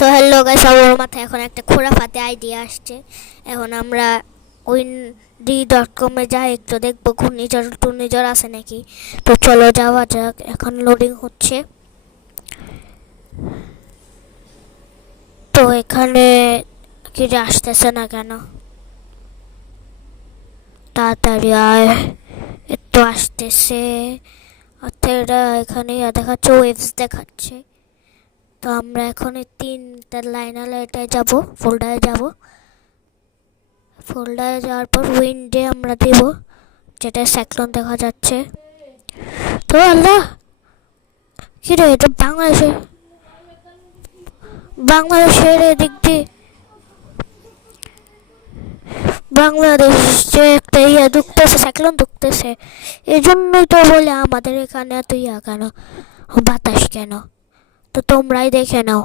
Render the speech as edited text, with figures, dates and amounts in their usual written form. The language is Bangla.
সো হ্যালো গাইস, আমার মাথায় এখন একটা খোরাফাতে আইডিয়া আসছে। এখন আমরা windy.com-এ যাই, একটু দেখবো ঘূর্ণিঝড় আছে নাকি। তো চলো যাওয়া যাক, এখন লোডিং হচ্ছে। তো এখানে কি যে আসতেছে না কেন? তাড়াতাড়ি আয়, একটু আসতেছে। অর্থাৎ এটা এখানে দেখাচ্ছে, ওয়েভস দেখাচ্ছে। তো আমরা এখন এই তিনটা লাইনার এটায় যাব, ফোল্ডারে যাওয়ার পর উইন্ডে আমরা দেব, যেটা সাইক্লোন দেখা যাচ্ছে। তো আল্লাহ, কি রে, এটা বাংলাদেশের এদিক দিয়ে বাংলাদেশ যে একটা ঢুকতেছে, সাইক্লোন ঢুকতেছে। এই জন্যই তো বলে আমাদের এখানে এত কেন, বাতাস কেন। তো তোমরাই দেখে নাও।